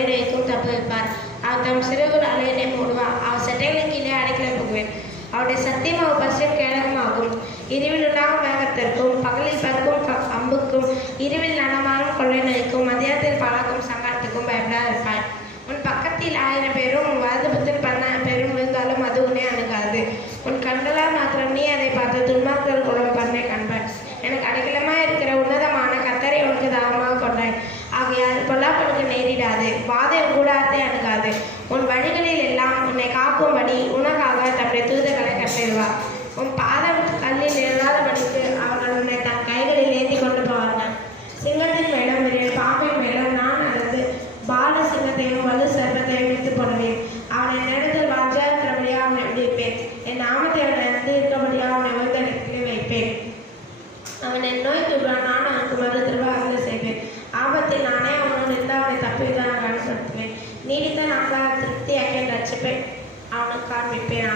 கொலை நோய்க்கும் தப்பு வைப்பார். அவர் தம் சிறுகுறால் என்னை மூடுவார். அவர் சட்டைகளின் கீழே அடைக்கல புகுவேன். அவருடைய சத்தியம் அவர் பசியும் கேடகமாகும். இரவில் உண்டாகும் வேகத்திற்கும் பகலில் பறக்கும் அம்புக்கும் இரவில் நடமாடும் கொள்ளை நோய்க்கும் மதியத்தில் பழக்கும் சங்கடத்துக்கும் பயப்படாத இருப்பாய். உன் பக்கத்தில் 1000 பேரும் உன் வலது புத்தில் 10,000 பேரும் விழுந்தாலும் அது உன்னை அணுகாது. உன் கண்களால் மாத்திரம் நீ அதை பார்த்து துன்மார்க்கர் குலம் பண்ணை காண்பாய். எனக்கு அடைக்கலமாய் இருக்கிற உன்னதமான கர்த்தரை உனக்கு தாகமாக கொண்டாய். ஆகையால் பொல்லாப்புக்கு நேரிடாது, வாதை கூடாரத்தை அணுகாது. உன் வழிகளில் எல்லாம் உன்னை காக்கும்படி உனக்காக தன்னுடைய தூதர்களை கட்டிடுவார். உன் பாதம் கல்லில் எழுதாதபடிக்கு அவர்கள் உன்னை தன் கைகளில் ஏந்தி கொண்டு போவார்கள். சிங்கத்தின் மேலும் பாம்பின் மேலும் நான் நடந்து பால சிங்கத்தையும் வலு சர்வத்தையும் எடுத்து போடுவேன். அவனை நேரத்தில் வாஞ்சியா இருக்கிறபடியாக அவனை விடுவிப்பேன். என் நாமத்தை அவனை நடந்து இருக்கிறபடியாக அவனை உயர்ந்த இடத்திலே வைப்பேன். அவன் என் நோய் தூக்குவான், நான் அவனுக்கு மறுதருவா அருள் செய்வேன். ஆபத்தில் நானே அவனோடு இருந்து அவனை தப்பித்தான் கனப்படுத்துவேன். நீடித்த நாட்களாக திருப்தியாக்கி ரட்சிப்பேன் அவனுக்கு காண்பிப்பேன்.